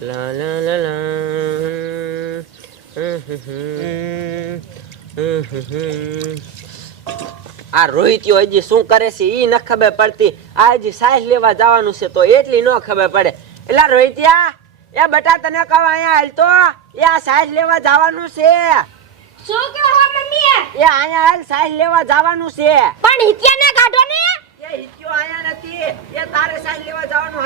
લા la la la. આ રોહિત્યો હજી શું કરે છે એ ન ખબર પડતી. આ હજી સાઈઝ લેવા જવાનું છે તો એટલી ન ખબર પડે. એટલે રોહિત્યા એ બટા તને કહો અહીંયા હાલ તો. એ આ સાઈઝ લેવા જવાનું છે. શું કહો મમ્મી એ અહીંયા હાલ સાઈઝ લેવા જવાનું છે. પણ હિત્યાને કાઢો નથી એ તારે લેવા જવાનું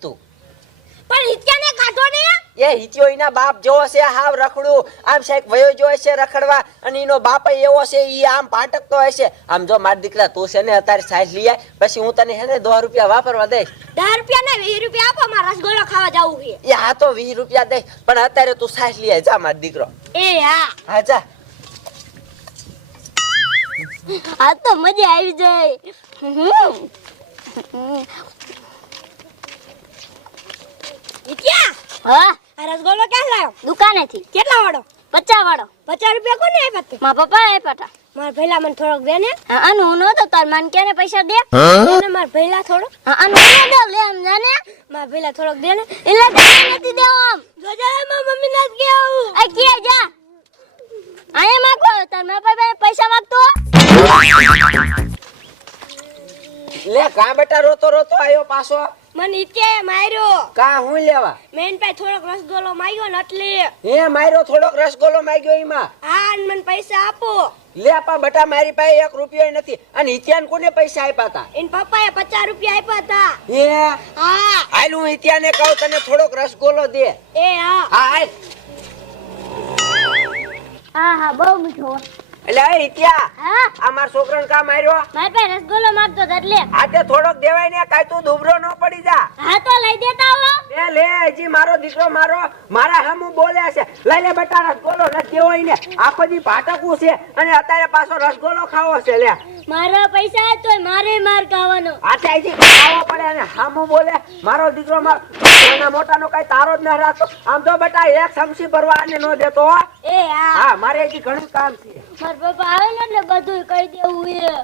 તું. પણ હિત્યાને કાઢો ને. એ હિત્યો એના બાપ જેવો છે હાવ રખડું. આમ સાહેબ વયો જો છે રખડવા અને એનો બાપ એવો છે ઈ આમ પાટકતો હશે. આમ જો મારા દીકરા તું છે ને અત્યારે સાઈઝ લઈ આય. પછી હું તને હે ને દો રૂપિયા વાપરવા દઈશ. દસ રૂપિયા ને વીસ રૂપિયા આપો મારા રસગોળો ખાવા જવું છે. એ હા તો વીસ રૂપિયા દઈશ. પણ અત્યારે તું સાઈઝ લઈ આય. જા મારો દીકરો. એ હા. હા જા. આ તો મજા આવી જાય. હા? આ રસગોળો ક્યાં લાવ્યો? દુકાનેથી. કેટલા વાળો? પચાસ વાળો. પચાસ રૂપિયા કોને આપ્યા તે? મારા પપ્પા આપ્યા હતા. મારા ભૈલા મને થોડોક દે ને. આનું હું નતો તાર માન કેને પૈસા દે? અને મારા ભૈલા થોડો હા, આનું હું દઉં લે આમ જાને. મારા ભૈલા થોડોક દે ને. એટલે તારે નથી દેવો આમ. જોજા મારા મમ્મી ના કે આવું. આ કે જા. આયા માંગો તાર મારા પાસે પૈસા માંગતો લે કા બેટા રોતો રોતો આયો પાછો. મને હિત્યાએ માર્યો. કા હું લેવા? મેન પે થોડોક રસગોલો માંગ્યો ને એટલે. હે માર્યો થોડોક રસગોલો માંગ્યો ઈમાં હા અને મને પૈસા આપો. લે આપા બટા મારી પાસે એક રૂપિયો નથી. અને હિત્યાન કોને પૈસા આપ્યા હતા એન પપ્પાએ પચાસ રૂપિયા આપ્યા હતા હે? હા. હાલ હું હિત્યાને કહું તને થોડોક રસગોલો દે. એ હા. હા હા હા બહુ મીઠો. એટલે એ હિત્યા હા. આ છોકરાને કા માર્યો મારા પાસે રસગુલ્લો માંગતો હતો એટલે. આ તે થોડોક દેવાય ને કાઈ તું દુબળો ન પડી જા. હા તો લઈ દેતા હો લે લે હજી મારો દીકરો મારો મારા હમુ બોલે છે. લઈ લે બટા રસગોલો નથી દેવો ઈને આખો દી ભાટકવું છે અને અત્યારે પાછો રસગોલો ખાવો છે લે. મારા પૈસા તો મારે માર ખાવાનો. આતે હજી ખાવો પડે અને હામુ બોલે. મારો દીકરો મારો નાના મોટાનો કઈ તારો જ ન રાખતો. આમ તો બટા એક સમસી ભરવા આને ન દેતો એ હા મારે હજી ઘણું કામ છે. મારા પપ્પા આવે ને એટલે બધું કહી દેવું એ.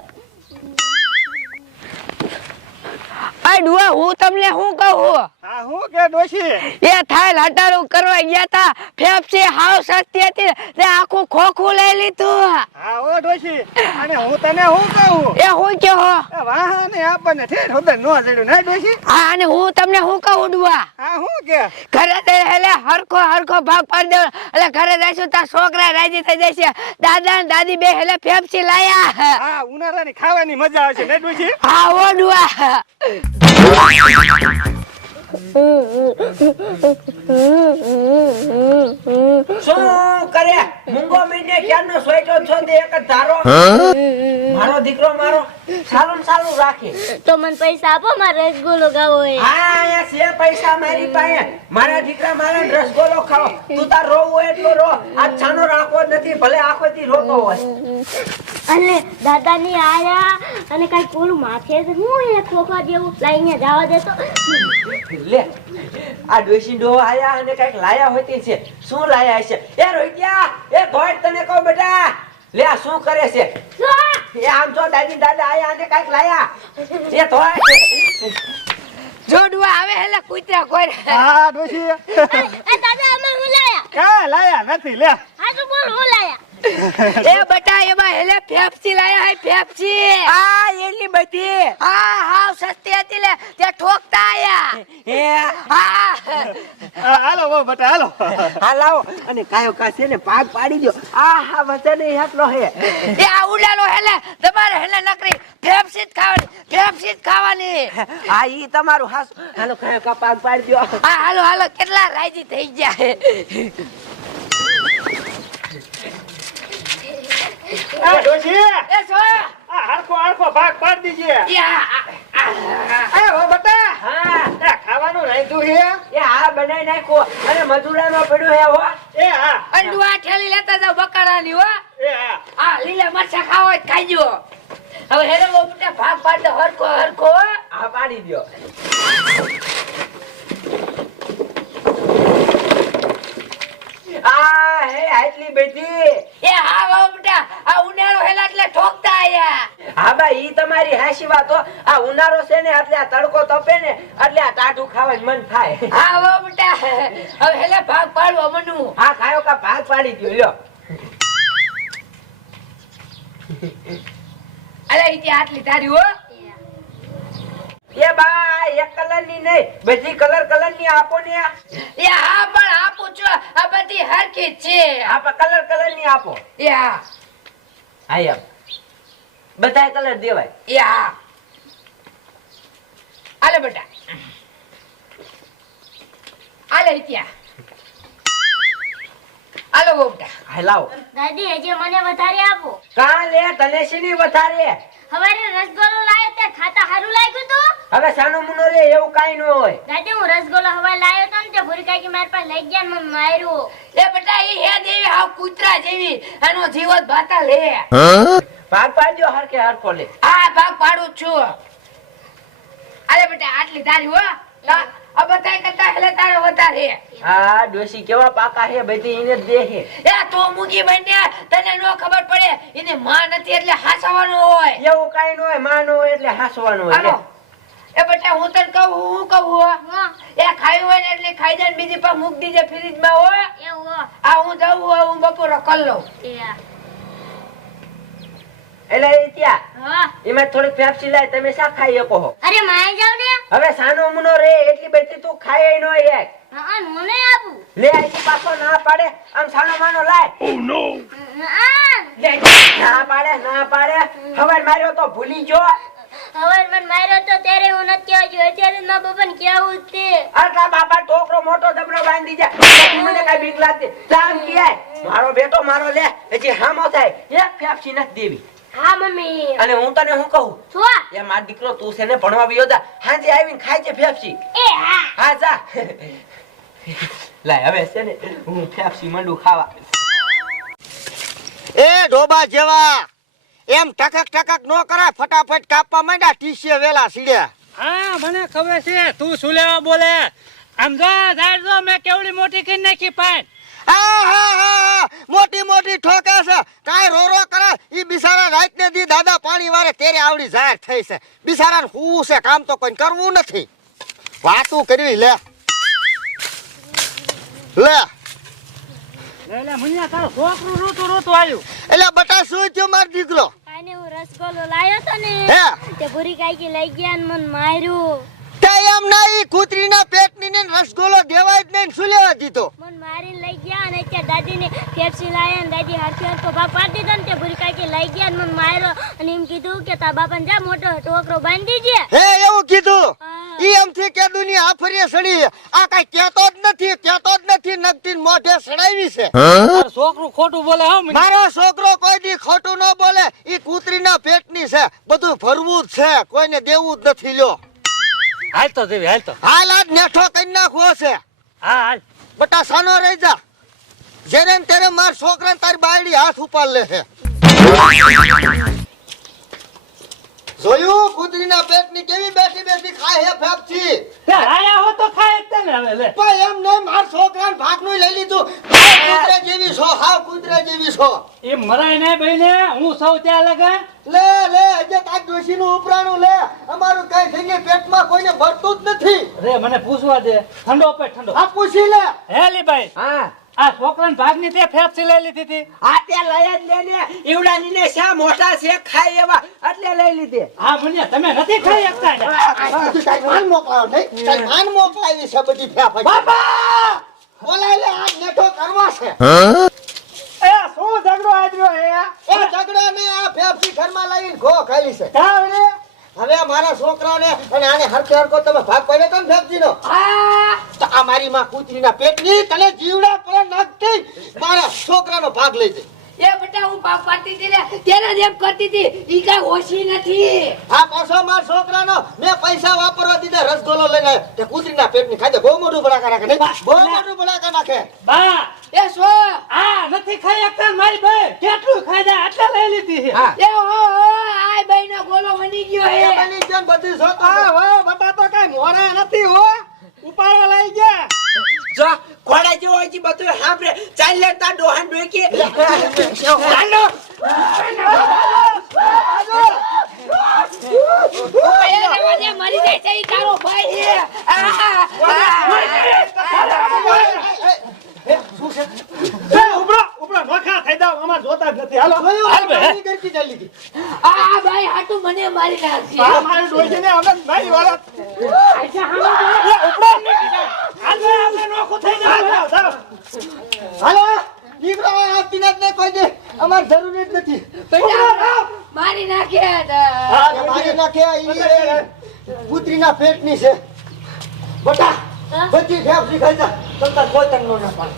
આ ડુઆ હું તમને શું કહું? હા હું કે ડોશી? એ થાય હટારું કરવા ગયા તા. ફેફસી હાવ સસ્તી હતી. તે આખું ખોખું લઈ લીધું. હા ઓ ડોશી. અને હું તને શું કહું? એ હું કે હો વાહ વાહને આપણને ઠેર સુધી નો જડ્યું ને ડોશી? હા અને હું તમને શું કહું ડુઆ હા હું કે? ઘરે જઈ એટલે હરખો હરખો ભાગ પાડી દેવાનો એટલે ઘરે જઈશું તા છોકરા રાજી થઈ જશે. દાદા ને દાદી બે એટલે ફેફસી લાયા. હા ઉનાળાની ખાવાની મજા આવશે ને ડોશી? હા ઓ ડુઆ おいおいおいおいおい。શું કરે? મૂંગો મીને ક્યારનો સોઈટો છો દે એક ધારો? મારો દીકરો મારો સાલું સાલું રાખે. તો મને પૈસા આપો મારે રસગુલ્લો ખાવો હોય. હા અહીંયા છે પૈસા મારી પાસે. મારા દીકરા મારા રસગોલો ખાઓ તું તાર રોવો એટલો રો. આ છાનો રાખવો નથી ભલે આખો રોતો હોય. અને દાદાની આયા અને કઈ ઓલું માથે હું એ ખોખા જેવું લઈને જવા દેતો? લે. આ ડોશી ડો આયા અને કંઈક લાયા હોતી છે. શું લાયા છે એ રોહિત્યા એ ધોડ તને કહો બેટા. લે આ શું કરે છે? એ આમ જો દાદી દાદા આયા અને કંઈક લાયા. એ તો જોડવા આવે એટલે કૂતરા કોઈ હા ડોશી. એ દાદા અમે હું લાયા? કા લાયા નથી લે. હા તો બોલ હું લાયા? એ બટા એમાં હેલે ફેફસી લાયા હે ફેફસી. આ એલી બધી. હા. સસ્તી હતી લે તે ઠોકતા આયા. એ હા. હા, હાલો બહુ બટા હાલો. હા અને કાયો કા છે ને ભાગ પાડી દો આ હા વચન એટલો હે. એ આ ઉડાલો હેલે તમારે હેલે નકરી ફેફસીત ખાવાની ફેફસીત ખાવાની. હા ઈ તમારું હાસ હાલો કાયો કા ભાગ પાડી દો હા હાલો હાલો કેટલા રાજી થઈ ગયા આ ડોશી. એ જો આ હરખો હરખો ભાગ પાડી દીજે. યા એ હો બટા. હા એ ખાવાનું રાંધ્યું હે એ હા બનાવી નાખો અને મજૂરામાં પડ્યું હે હો. એ હા. આ ઠેલી લેતા જાવ બકારાની હો. એ હા. આ લીલા મરચા ખાવા હોય તો હવે હેલો ભાગ પાડતો હરકો હરકો આ હા પાડી દો આ હે આટલી બધી. એ હા બહુ મોટા આ ઉનાળો હેલા એટલે ઠોકતા આયા. હા ઈ તમારી હાસી વાત હો. આ ઉનાળો છે ને એટલે આ તડકો તપે ને એટલે આ ટાઢું ખાવાનું મન થાય. હા બેટા હવે હેલે ભાગ પાડવો મનુ હા ખાયો કા ભાગ પાડી દ્યો લ્યો. અરે ઈ આટલી તારી હો. એ બા એક કલરની નહીં બધી કલર કલરની આપો ને એ હા બધી હરખી છે. આપા કલર કલરની આપો. એ હા હા એમ. બધા કલર દેવાય. એ હા આલે બેટા. આલે ત્યાં આલો હો બેટા દાદી હજી મને વધારે આપો. કા લે તને શીની વધારે? હવારે રસગોલો લાયો તે ખાતા હારું લાગ્યું તો? હવે સાનો મુનો રે એવું કાઈ ન હોય. દાદી હું રસગોલો હવે લાયો તો ને તે ભૂરી કાકી મારી પાસે લઈ ગયા ને મને માર્યો. એ બેટા એ હે દેવી હાવ કૂતરા જેવી. આનો જીવત ભાતા લે. ભાગ પાડજો હરકે હરખો લે. આ ભાગ પાડું જ છું. અરે બેટા આટલી તારી હો. આ બધાય કરતા હેલે તારો વધારે હા. ડોસી કેવા પાકા હે બધી એને જ એ તો મૂકી બને તને નો ખબર પડે એને માં નથી એટલે હાસવાનું હોય. એવું કાઈ ન હોયમાં નો હોય એટલે હાસવાનું હોય એ બેટા હું તને કહું હું કહું એ ખાઈ હોય ને એટલે ખાઈ જાય ને બીજી પાસે મૂક દીજે ફ્રીજમાં હોય એવું આ હું જાઉં હું બપોરો કર લઉં. એટલે એ ત્યાં. હા. એમાં થોડીક પેપ્સી લાય તમે શા ખાઈ શકો હો? અરે માય જાવ ને? હવે સાનો મુનો રે એટલી બધી તું ખાય નો એક. હા હું નહીં આપું. લે આઈ પાછો ના પાડે આમ સાનો માનો લાય. હા. લે, ના પાડે ના પાડે. હવે માર્યો તો ભૂલી જો. હવે મન માર્યો તો ત્યારે હું નથી આવ્યો અત્યારે મારા બબન કેવું તે આટલા બાપા ટોકરો મોટો દબડો બાંધી જા. મને કઈ બીક લાગતી. તામ કે મારો બેટો મારો લે હજી હામો થાય. એક ફેફસી નથી દેવી. હા મમ્મી. અને હું તને શું કહું? શું? એ માર દીકરો તું છે ને ભણવા ગયો તા હાજે આવીને ખાય છે ફેફસી. એ હા. હા જા. લાય હવે છે ને હું ફેફસી મંડું ખાવા એ ડોબા જેવા એમ ટકક ટકક નો કરાય ફટાફટ કાપવા માંડ્યા ટીસીએ વેલા સીડ્યા. હા મને ખબર છે તું શું લેવા બોલે? આમ જો ઝાડ જો મેં કેવડી મોટી કરી નાખી પાન. હા હા હા. મોટી મોટી ઠોકે છે. કાંઈ રો રો કરે ઈ બિસારા રાત ને દી દાદા પાણી વારે તેરે આવડી જાહેર થઈ છે. બિસારાને હું છે કામ તો કોઈ કરવું નથી. વાતું કરવી લે. લે. લે લે મુનિયા તારો છોકરું રોતું રોતું આવ્યું. એટલે બટા શું થયું મારો દીકરો? કાને હું રસગોલો લાયો તો ને. તે ભૂરી કાકી લઈ ગયા ને માર્યું. એમ ના ઈ કૂતરીના પેટની ને રસગોલો દેવાય જ નહીં શું લેવા દીધો? મને મારીને લઈ ગયા અને ત્યાં દાદીને ફેફસી લાયા ને દાદી હરખી હરખો ભાગ પાડી દીધો ને તે ભૂરી લઈ ગયા ને મને માર્યો અને એમ કીધું કે તારા બાપાને જા મોટો ટોકરો બાંધી દે હે એવું કીધું? હા. ઈ એમથી કે દુનિયા આફરીએ સડી. આ કઈ કેતો જ નથી કેતો જ નથી નગતી મોઢે સડાવી છે. છોકરું ખોટું બોલે હા મારો છોકરો કોઈ દી ખોટું ન બોલે ઈ કૂતરીના પેટની છે બધું ફરવું જ છે કોઈને દેવું જ નથી લ્યો. હાલ તો દેવી હાલ તો. હાલ આજ નેઠો કરી નાખવો છે હા હાલ. બટા સાનો રહી જા. જેરે તેરે માર છોકરાને તારી બાયડી હાથ ઉપાડ લે છે. જોયું? કૂતરીના પેટની કેવી બેઠી બેઠી ખાય હે ફેફસી લે, આયા હો તો ખાય જ ને હવે લે. પણ એમ નહીં માર છોકરાને ભાગનું લઈ લીધું. કૂતરા જેવી છો હાવ કૂતરા જેવી છો. એ મરાય નહીં ભાઈને હું સૌ ત્યાં લગા. લે લે આજે તાર ડોશીનું ઉપરાણું લે. અમારું કઈ થઈને પેટમાં કોઈને ભરતું જ નથી. રે મને પૂછવા દે. ઠંડો પે ઠંડો. હા પૂછી લે. હેલી ભાઈ. હા. આ છોકરાને ભાગની તે ફેફસી લઈ લીધી હતી આ તે લઈ જ લે ને ઈવડાની ને શા મોટા છે ખાય એવા એટલે લઈ લીધી હા મુનિયા તમે નથી ખાઈ શકતા ને? આ તારી માન મોકલાવો નહીં તારી માન મોકલાવી છે બધી ફેફસી બાપા બોલાય લે આ નેઠો કરવા છે એ શું ઝઘડો આદર્યો હે એ ઝઘડો ને આ ફેફસી ઘરમાં લઈને ઘો ખાલી છે કાં રે હવે મારા છોકરાને અને આને હરખે હરખો તમે ભાગ પડ્યો તો ને ફેફસીનો તો આ મારી માં કૂતરીના પેટની તને જીવડા પર નાખતી. મારા છોકરાનો ભાગ લઈ દે એ બેટા હું પાપ પાડતી હતી ને ત્યારે જ કરતી હતી ઈ કઈ ઓછી નથી. આ પાછો માર છોકરાનો મેં પૈસા વાપરવા દીધા રસગોલો લઈને. તે કૂતરીના પેટની ખાધે બહુ મોટું ભડાકા નાખે નહીં? બહુ મોટું ભડાકા નાખે. બા. એ સો આ નથી ખાઈ એક ને મારી બેન કેટલું ખાઈ જાય આટલા લઈ લીધી છે. એ હો હો આય ભાઈ ગોલો બની ગયો એ હે બની ગયો બધું જોતું આ હો બટા તો કઈ મોરા નથી હો. ઉપાડવા લઈ ગયા. જો ઘોડા જેવો હોય છે બધું સાંભળે? ચાલ લે તાર ડોહાન ડોકી ચાલો. એ રહેવા દે, મરી જાય છે તારો ભાઈ છે ઉભરો ઉભરો નોખા થઈ દાવ અમાર જોતા જ નથી. હાલો. હાલ બે ગરકી ચાલી ગઈ આ ભાઈ હાટુ મને મારી નાખશે. આ મારી ડોશી ને અમે નહીં વાળા. હાલ બે આપણે નોખું થઈ જાવ જાવ, જાવ. હાલો દીકરો આ તિનાજ ને કોઈ દે અમાર જરૂર જ નથી. મારી નાખ્યા મારી નાખે ઈ પુત્રીના પેટની છે. બટા પછી ફેફસી ખાઈ જા. તમતા કોઈ તંગ નો ના પાડે